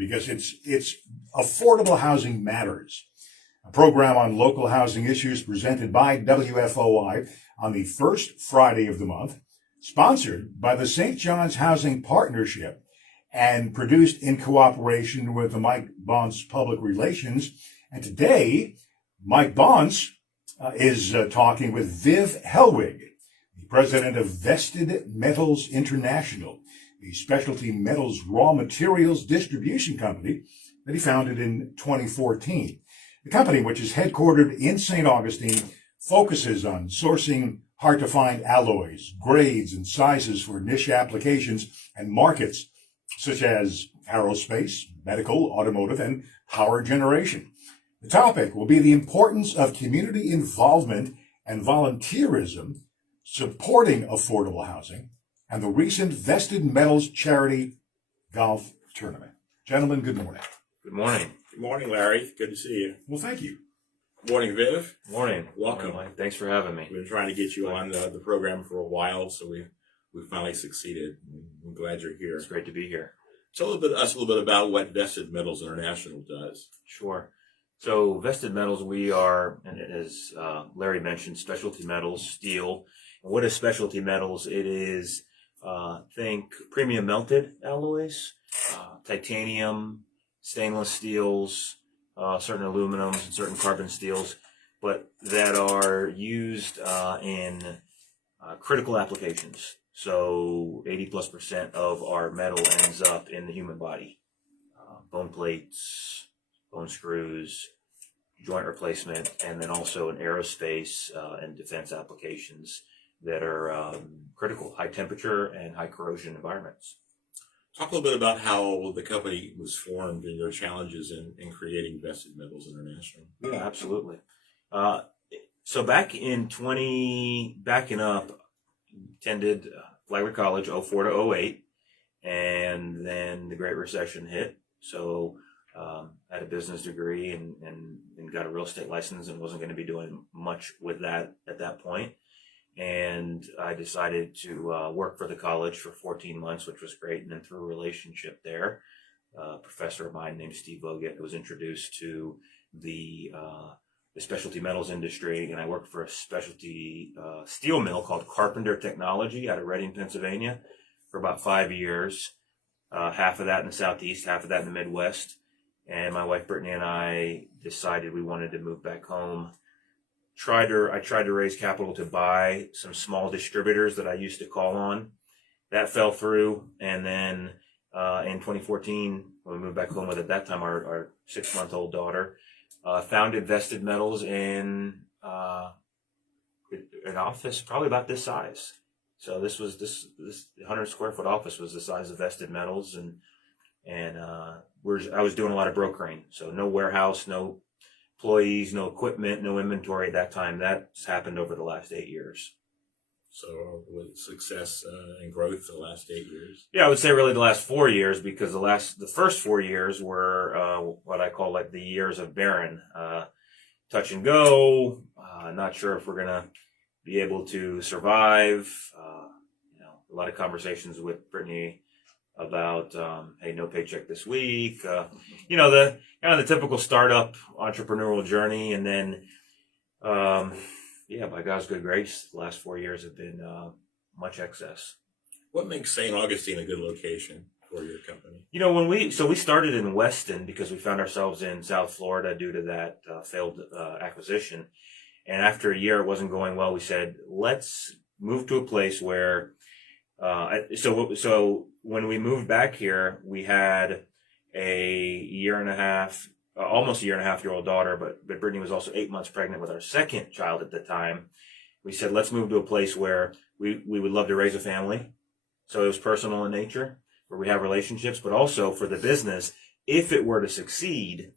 because it's affordable housing matters. A program on local housing issues presented by WFOY on the first Friday of the month, sponsored by the St. John's Housing Partnership and produced in cooperation with the Mike Bonts Public Relations. And today, Mike Bonts is talking with Viv Helwig, the president of Vested Metals International, the specialty metals raw materials distribution company that he founded in 2014. The company, which is headquartered in St. Augustine, focuses on sourcing hard-to-find alloys, grades, and sizes for niche applications and markets such as aerospace, medical, automotive, and power generation. The topic will be the importance of community involvement and volunteerism supporting affordable housing and the recent Vested Metals charity golf tournament. Gentlemen, good morning. Good morning. Good morning, Larry. Good to see you. Well, thank you. Morning, Viv. Morning. Welcome. Morning, Mike. Thanks for having me. We've been trying to get you on the program for a while, so we finally succeeded. I'm glad you're here. It's great to be here. Tell us a little bit about what Vested Metals International does. Sure. So Vested Metals, we are, and as Larry mentioned, specialty metals, steel. And what is specialty metals? It is, think premium melted alloys, titanium, stainless steels, certain aluminums and certain carbon steels, but that are used in critical applications. So 80+% of our metal ends up in the human body. Bone plates, bone screws, joint replacement, and then also in aerospace and defense applications that are critical, high temperature and high corrosion environments. Talk a little bit about how the company was formed and your challenges in creating Vested Metals International. Yeah, absolutely. So backing up, attended Flagler College 04 to 08, and then the Great Recession hit. So had a business degree and got a real estate license and wasn't going to be doing much with that at that point. And I decided to work for the college for 14 months, which was great. And then through a relationship there, a professor of mine named Steve Vogt was introduced to the specialty metals industry. And I worked for a specialty steel mill called Carpenter Technology out of Reading, Pennsylvania for about 5 years. Half of that in the Southeast, half of that in the Midwest. And my wife Brittany and I decided we wanted to move back home. I tried to raise capital to buy some small distributors that I used to call on. That fell through. And then in 2014, when we moved back home with, at that time, our 6-month-old daughter, founded Vested Metals in an office probably about this size. So this 100 square foot office was the size of Vested Metals, and I was doing a lot of brokering. So no warehouse, no employees, no equipment, no inventory at that time. That's happened over the last 8 years. So with success and growth the last 8 years? Yeah, I would say really the last 4 years, because the first 4 years were what I call like the years of barren, touch and go. Not sure if we're gonna be able to survive. A lot of conversations with Brittany about, hey, no paycheck this week. The kind of the typical startup entrepreneurial journey, and then, by God's good grace, the last 4 years have been much excess. What makes St. Augustine a good location for your company? We started in Weston because we found ourselves in South Florida due to that failed acquisition, and after a year it wasn't going well. We said, let's move to a place where. So when we moved back here, we had almost a year and a half year old daughter, but Brittany was also 8 months pregnant with our second child at the time. We said, let's move to a place where we would love to raise a family. So it was personal in nature, where we have relationships, but also for the business, if it were to succeed,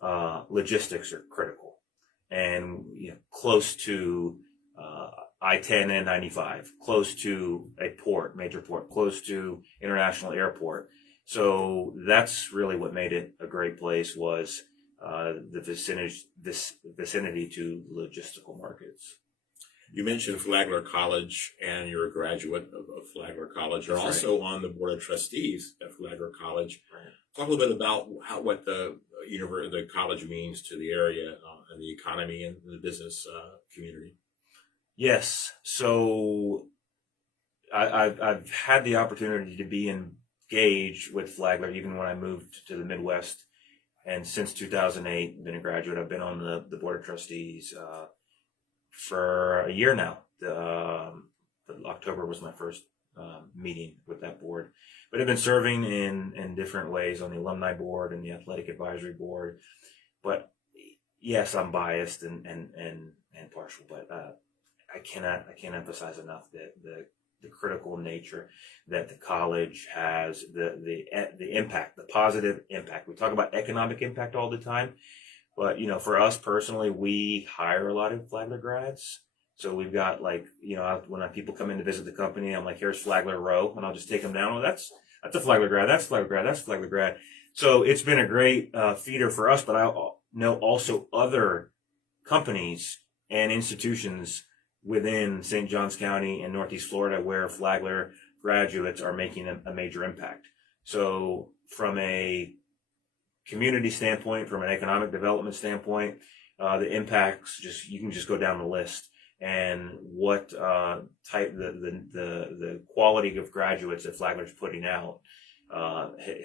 logistics are critical, and close to I-10 and 95, close to a port, major port, close to international airport. So that's really what made it a great place, was the vicinity to logistical markets. You mentioned Flagler College, and you're a graduate of Flagler College. You're also on the board of trustees at Flagler College. Right. Talk a little bit about what the college means to the area and the economy and the business community. Yes. So I've had the opportunity to be engaged with Flagler even when I moved to the Midwest. And since 2008, been a graduate. I've been on the board of trustees for a year now. October was my first meeting with that board. But I've been serving in different ways on the alumni board and the athletic advisory board. But yes, I'm biased and partial, but I can't emphasize enough that the critical nature that the college has, the impact, the positive impact. We talk about economic impact all the time, but for us personally, we hire a lot of Flagler grads. So we've got when people come in to visit the company, I'm like, here's Flagler Row, and I'll just take them down. Oh, that's a Flagler grad. That's Flagler grad. That's Flagler grad. So it's been a great feeder for us, but I know also other companies and institutions within St. Johns County and Northeast Florida where Flagler graduates are making a major impact. So from a community standpoint, from an economic development standpoint, the impacts you can just go down the list. And what type the quality of graduates that Flagler's putting out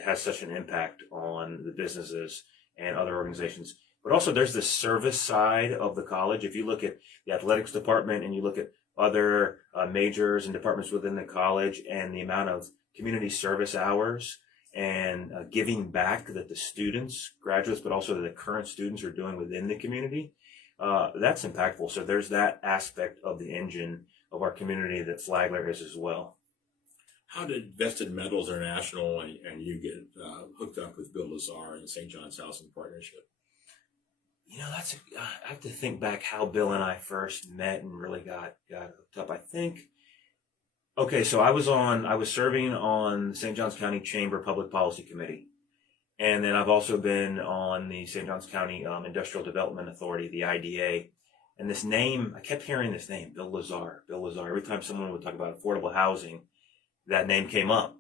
has such an impact on the businesses and other organizations. But also there's the service side of the college. If you look at the athletics department and you look at other majors and departments within the college and the amount of community service hours and giving back that the students, graduates, but also the current students are doing within the community, that's impactful. So there's that aspect of the engine of our community that Flagler is as well. How did Vested Metals International and you get hooked up with Bill Lazar and St. John's Housing Partnership? I have to think back how Bill and I first met and really got hooked up. I think, okay, so I was serving on the St. Johns County Chamber Public Policy Committee. And then I've also been on the St. Johns County Industrial Development Authority, the IDA. And this name, I kept hearing this name, Bill Lazar. Every time someone would talk about affordable housing, that name came up.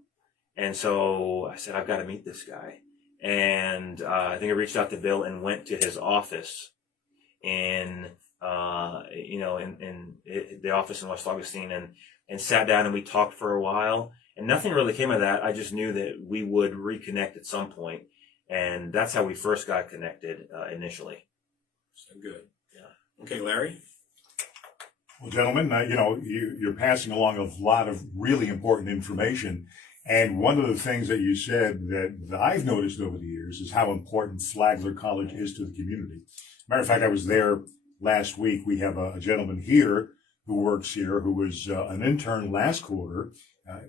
And so I said, I've got to meet this guy. And I think I reached out to Bill and went to his office in the office in West Augustine and sat down and we talked for a while. And nothing really came of that. I just knew that we would reconnect at some point. And that's how we first got connected initially. So good. Yeah. Okay, Larry? Well, gentlemen, you're passing along a lot of really important information. And one of the things that you said that I've noticed over the years is how important Flagler College is to the community. Matter of fact, I was there last week. We have a gentleman here who works here who was an intern last quarter,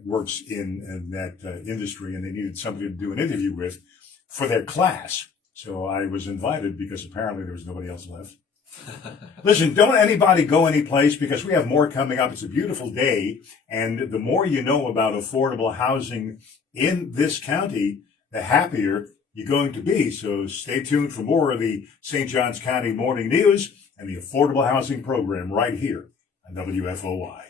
works in that industry, and they needed somebody to do an interview with for their class. So I was invited because apparently there was nobody else left. Listen, don't anybody go anyplace because we have more coming up. It's a beautiful day, and the more you know about affordable housing in this county, the happier you're going to be. So stay tuned for more of the St. Johns County Morning News and the Affordable Housing Program right here on WFOY.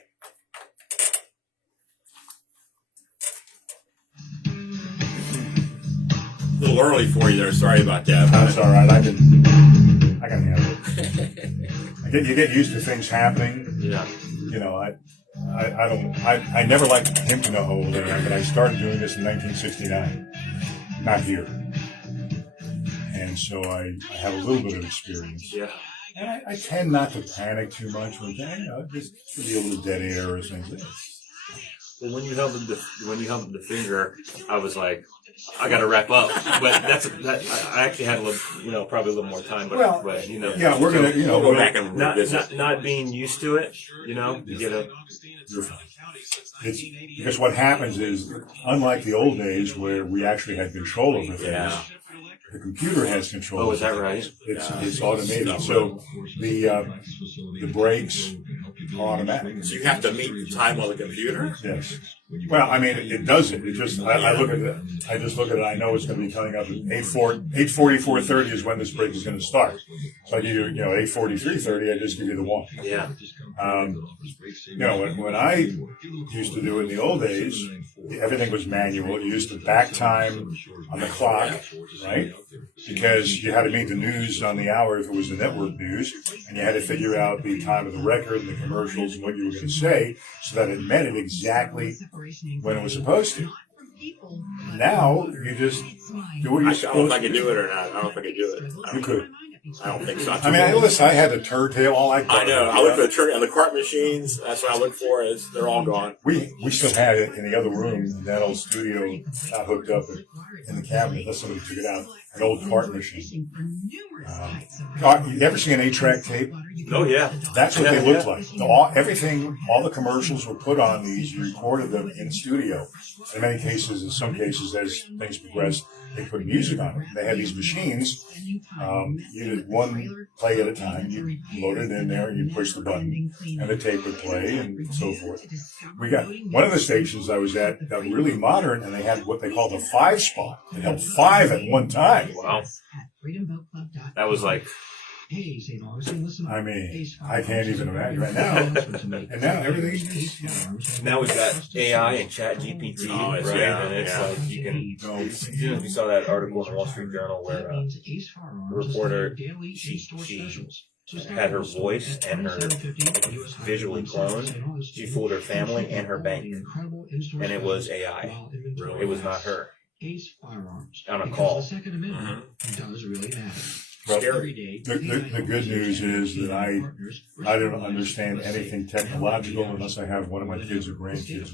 A little early for you there. Sorry about that. That's all right. I can handle it. You get used to things happening. Yeah. I never liked him to know how old I am, but I started doing this in 1969. Not here. And so I have a little bit of experience. Yeah. And I tend not to panic too much when just to be a little dead air or something. Well, when you held the finger, I was like, I got to wrap up. But I actually had a little, probably a little more time. But yeah, we're gonna, we'll go back and not being used to it, you get a. It's because what happens is, unlike the old days where we actually had control over things. Yeah. The computer has control. Oh, is that right? It's automated. So the brakes, automatic. So you have to meet the time on the computer? Yes. Well, I mean, it doesn't. It just, I look at it, I just look at it, I know it's going to be coming up at 8:40 is when this break is going to start. So I give you, 8:43:30, I just give you the one. Yeah. When I used to do it in the old days, everything was manual. You used to back time on the clock, right? Because you had to meet the news on the hour if it was the network news, and you had to figure out the time of the record and the commercials and what you were going to say so that it meant it exactly when it was supposed to. Now, you just do what you're supposed to. I don't know if I can do it or not. I don't know if I can do it. You could. I don't think so. I mean, I had the turd tail all I know. I look for the turn on the cart machines. That's what I look for. They're all gone. We still had it in the other room, that old studio, not hooked up in the cabinet. Unless somebody took it out. An old cart machine. You ever seen an 8-track tape? Oh, yeah. That's what they looked like. All the commercials were put on these. You recorded them in studio. In many cases, in some cases, as things progressed, they put music on it. They had these machines. You did one play at a time. You load it in there, and you push the button, and the tape would play, and so forth. We got one of the stations I was at that were really modern, and they had what they called a 5-spot. It held 5 at one time. Wow. That was like, I mean, I can't even imagine right now. And now everything. now we've got AI and Chat GPT, right? And it's like you can. You saw that article in the Wall Street Journal where a reporter she had her voice and her visually cloned. She fooled her family and her bank, and it was AI. It was not her on a call. Well, the good news is that I don't understand anything technological unless I have one of my kids or grandkids.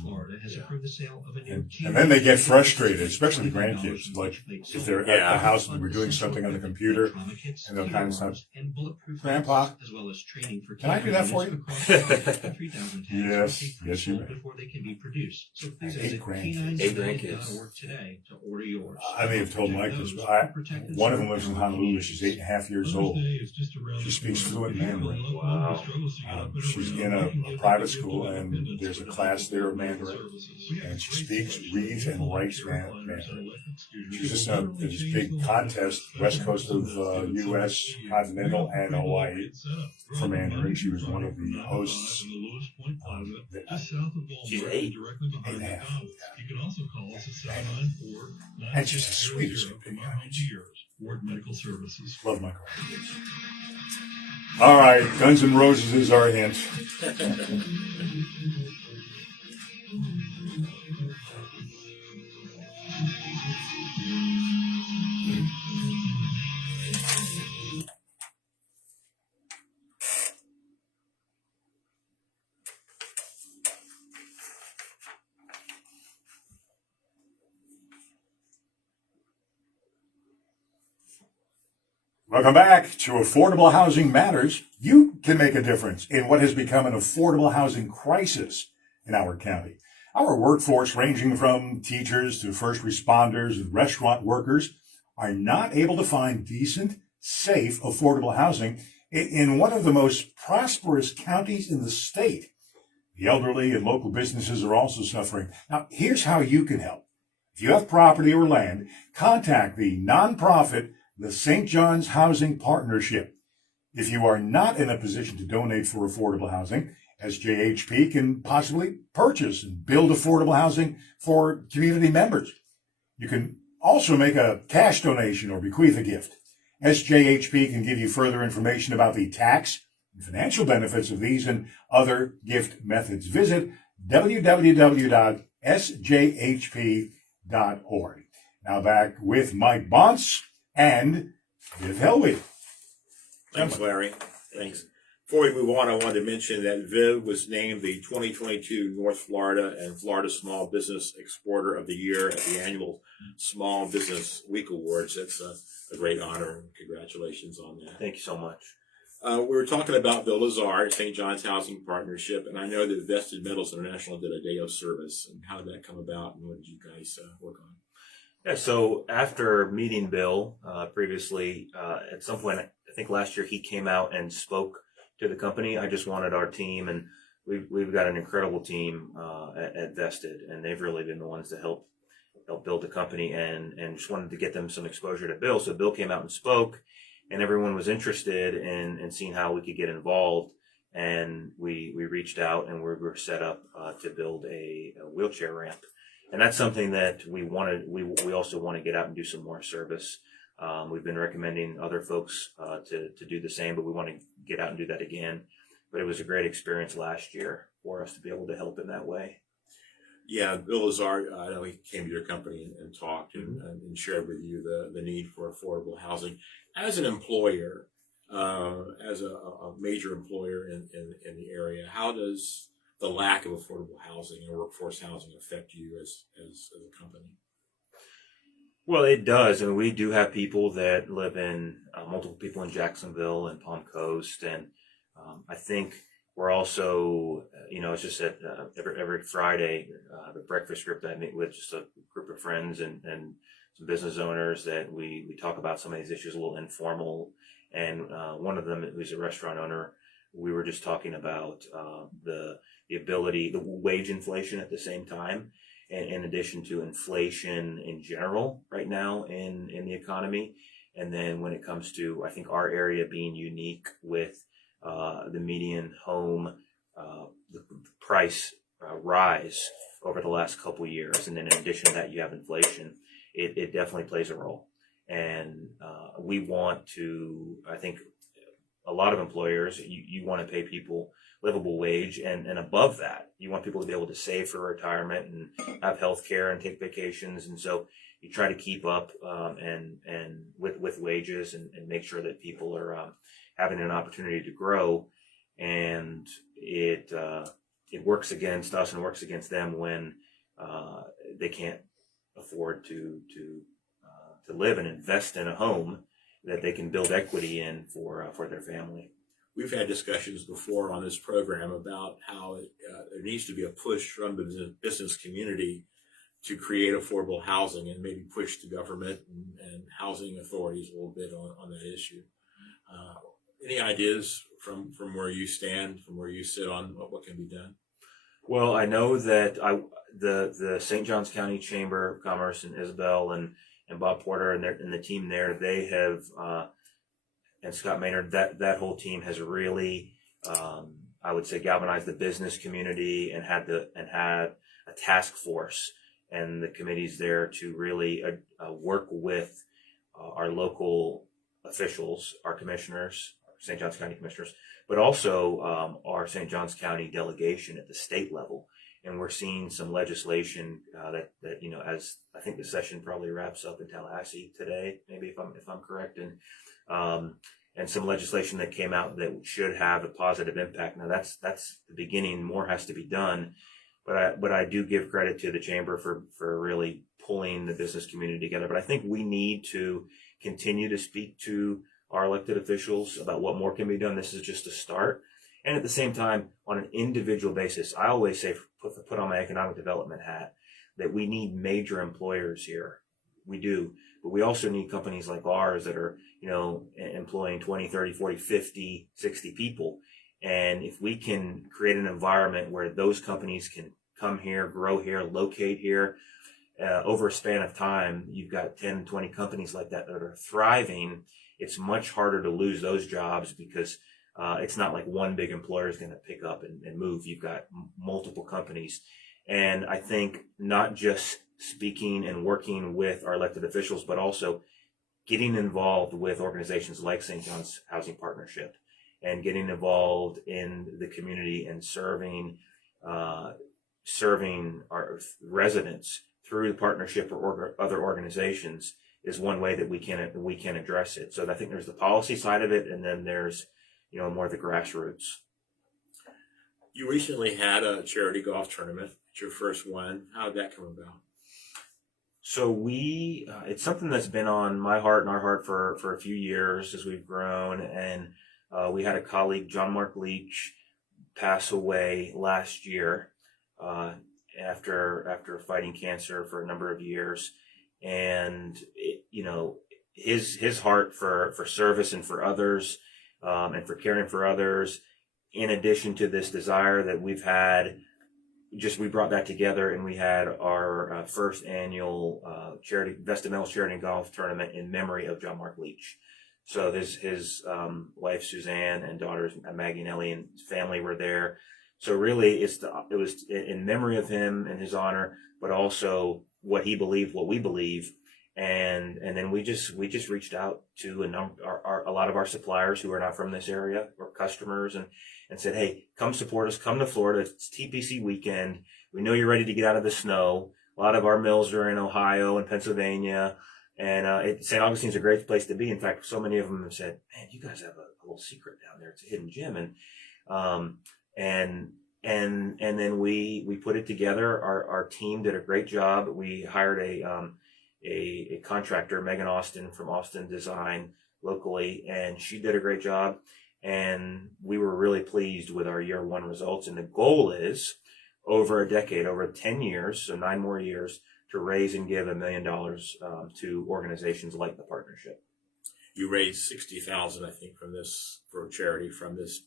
And then they get frustrated, especially the grandkids. Like if they're at the house and we're doing something on the computer, and they'll kind of say, "Grandpa, can I do that for you?" Yes, you may. 8 grandkids. I may have told Mike this, but one of them lives in Honolulu. She's 8.5 years old. She speaks fluent Mandarin. Wow. She's in a private school, and there's a class there of Mandarin. And she speaks, reads, and writes Mandarin. She's just in this big contest, west coast of U.S., continental, and Hawaii for Mandarin. She was one of the hosts. She's 8. 8.5. And she's the sweetest of big guys. Medical Services. Love my car. All right, Guns N' Roses is our hint. Welcome back to Affordable Housing Matters. You can make a difference in what has become an affordable housing crisis in our county. Our workforce, ranging from teachers to first responders and restaurant workers, are not able to find decent, safe, affordable housing in one of the most prosperous counties in the state. The elderly and local businesses are also suffering. Now, here's how you can help. If you have property or land, contact the nonprofit the St. John's Housing Partnership. If you are not in a position to donate for affordable housing, SJHP can possibly purchase and build affordable housing for community members. You can also make a cash donation or bequeath a gift. SJHP can give you further information about the tax and financial benefits of these and other gift methods. Visit www.sjhp.org. Now back with Mike Bonts and Viv Helwig. Thanks, Larry. Thanks. Before we move on, I wanted to mention that Viv was named the 2022 North Florida and Florida Small Business Exporter of the Year at the annual Small Business Week Awards. That's a great honor, and congratulations on that. Thank you so much. We were talking about Bill Lazar, St. John's Housing Partnership, and I know that Vested Metals International did a day of service. And how did that come about, and what did you guys work on? Yeah, so after meeting Bill previously, at some point, I think last year, he came out and spoke to the company. I just wanted our team and we've got an incredible team at Vested, and they've really been the ones to help build the company, and just wanted to get them some exposure to Bill. So Bill came out and spoke, and everyone was interested in seeing how we could get involved. And we reached out, and we're set up to build a wheelchair ramp. And that's something that we also want to get out and do some more service. We've been recommending other folks to do the same, but we want to get out and do that again. But it was a great experience last year for us to be able to help in that way. Yeah, Bill Lazar, I know he came to your company and talked and shared with you the need for affordable housing. As an employer, as a major employer in the area, how does the lack of affordable housing and workforce housing affect you as a company? Well, it does. I mean, we do have people that live in, multiple people in Jacksonville and Palm Coast. And I think we're also, it's just that every Friday, the breakfast group that I meet with, just a group of friends and some business owners, that we talk about some of these issues a little informal. And one of them, who's a restaurant owner, we were just talking about the wage inflation at the same time, and in addition to inflation in general right now in the economy. And then when it comes to, I think, our area being unique with the median home, the price rise over the last couple of years. And then in addition to that, you have inflation. It definitely plays a role. And we want to, I think a lot of employers, you want to pay people livable wage, and above that, you want people to be able to save for retirement and have health care and take vacations. And so you try to keep up and with wages and make sure that people are having an opportunity to grow. And it works against us and works against them when they can't afford to live and invest in a home that they can build equity in for their family. We've had discussions before on this program about how there needs to be a push from the business community to create affordable housing, and maybe push the government and housing authorities a little bit on that issue. Any ideas from where you stand, from where you sit, on what can be done? Well, I know that the St. Johns County Chamber of Commerce and Isabel and Bob Porter and the team there, they have and Scott Maynard, that whole team has really, I would say, galvanized the business community and had a task force and the committees there to really work with our local officials, our commissioners, St. Johns County commissioners, but also our St. Johns County delegation at the state level. And we're seeing some legislation that as I think the session probably wraps up in Tallahassee today, maybe if I'm correct, and some legislation that came out that should have a positive impact. Now that's the beginning. More has to be done, but I do give credit to the chamber for really pulling the business community together. But I think we need to continue to speak to our elected officials about what more can be done. This is just a start. And at the same time, on an individual basis, I always say, put on my economic development hat, that we need major employers here. We do. But we also need companies like ours that are, employing 20, 30, 40, 50, 60 people. And if we can create an environment where those companies can come here, grow here, locate here, over a span of time, you've got 10, 20 companies like that are thriving. It's much harder to lose those jobs because it's not like one big employer is going to pick up and move. You've got multiple companies. And I think not just speaking and working with our elected officials, but also getting involved with organizations like St. John's Housing Partnership and getting involved in the community and serving our residents through the partnership or other organizations is one way that we can address it. So I think there's the policy side of it, and then there's more of the grassroots. You recently had a charity golf tournament. It's your first one. How did that come about? So it's something that's been on my heart and our heart for a few years as we've grown. And we had a colleague, John Mark Leach, pass away last year after fighting cancer for a number of years. And his heart for service and for others, and for caring for others, in addition to this desire that we've had, we brought that together, and we had our first annual Vested Metals Charity Golf Tournament in memory of John Mark Leach. So his wife Suzanne and daughters Maggie and Ellie and his family were there. So really, it was in memory of him and his honor, but also what he believed, what we believe, and then we just reached out to a lot of our suppliers who are not from this area or customers, and said, hey, come support us, come to Florida. It's TPC weekend. We know you're ready to get out of the snow. A lot of our mills are in Ohio and Pennsylvania, and St. Augustine's a great place to be. In fact, so many of them have said, man, you guys have a little secret down there. It's a hidden gem. And then we put it together. Our team did a great job. We hired a contractor, Megan Austin from Austin Design locally, and she did a great job. And we were really pleased with our year one results. And the goal is over a decade, over 10 years, so 9 more years, to raise and give $1 million to organizations like the partnership. You raised $60,000, I think, for charity from this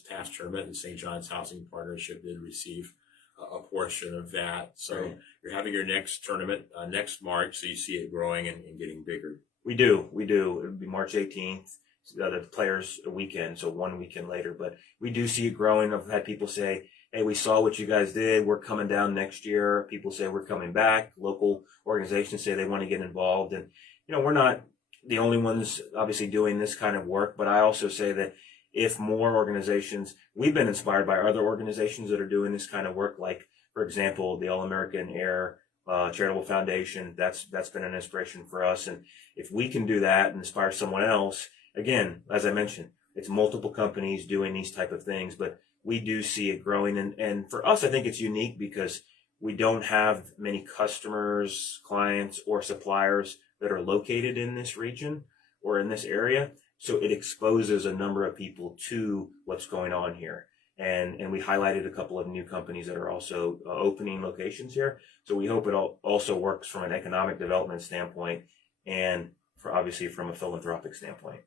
past tournament, and St. John's Housing Partnership did receive a portion of that. So Right. You're having your next tournament next March, so you see it growing and getting bigger. We do. It'll be March 18th. The players a weekend, so 1 weekend later. But we do see it growing. I've had people say, hey, we saw what you guys did. We're coming down next year. People say we're coming back. Local organizations say they want to get involved. And, we're not the only ones obviously doing this kind of work. But I also say that if more organizations, we've been inspired by other organizations that are doing this kind of work, like, for example, the All-American Air Charitable Foundation. That's been an inspiration for us. And if we can do that and inspire someone else, again, as I mentioned, it's multiple companies doing these type of things, but we do see it growing. And for us, I think it's unique because we don't have many customers, clients, or suppliers that are located in this region or in this area. So it exposes a number of people to what's going on here. And we highlighted a couple of new companies that are also opening locations here. So we hope it also works from an economic development standpoint and obviously from a philanthropic standpoint.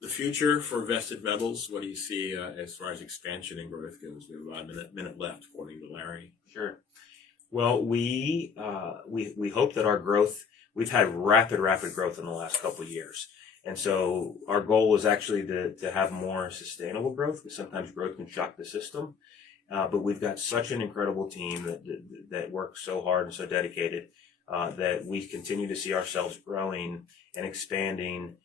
The future for Vested Metals, what do you see as far as expansion and growth goes? We have about a minute left, according to Larry. Sure. Well, we hope that our growth, we've had rapid growth in the last couple of years. And so our goal is actually to have more sustainable growth, because sometimes growth can shock the system. But we've got such an incredible team that works so hard and so dedicated that we continue to see ourselves growing and expanding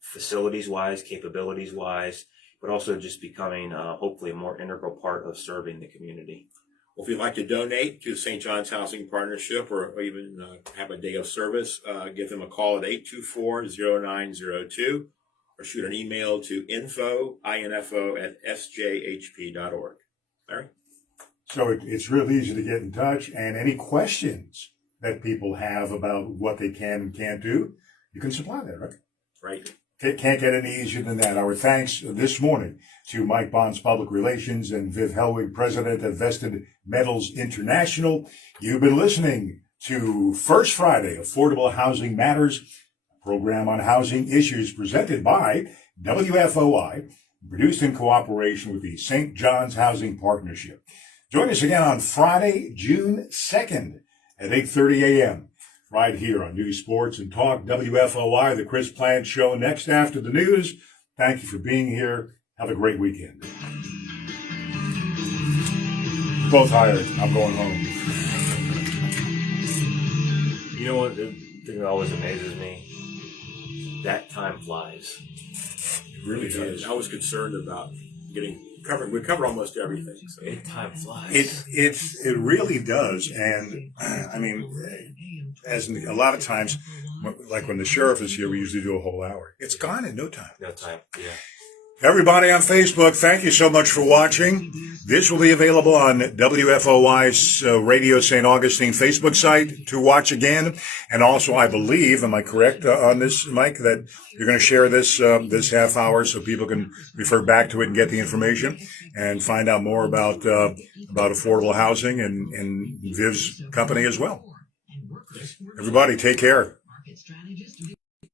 facilities-wise, capabilities-wise, but also just becoming hopefully a more integral part of serving the community. Well, if you'd like to donate to St. John's Housing Partnership or even have a day of service, give them a call at 824-0902 or shoot an email to info@sjhp.org. Larry? So it's real easy to get in touch, and any questions that people have about what they can and can't do, you can supply that, right? Right. Can't get any easier than that. Our thanks this morning to Mike Bonts, Public Relations, and Viv Helwig, President of Vested Metals International. You've been listening to First Friday, Affordable Housing Matters, a program on housing issues presented by WFOY, produced in cooperation with the St. John's Housing Partnership. Join us again on Friday, June 2nd at 8:30 a.m. right here on News, Sports, and Talk, WFOY, the Chris Plant Show, next after the news. Thank you for being here. Have a great weekend. Both hired. I'm going home. You know what? The thing that always amazes me, that time flies. It really does. I was concerned about we covered almost everything. So. Time flies. It really does. And I mean, as a lot of times, like when the sheriff is here, we usually do a whole hour. It's gone in no time. No time. Yeah. Everybody on Facebook, thank you so much for watching. This will be available on WFOY's Radio St. Augustine Facebook site to watch again. And also, I believe, am I correct on this, Mike, that you're going to share this half hour so people can refer back to it and get the information and find out more about affordable housing and Viv's company as well. Everybody, take care.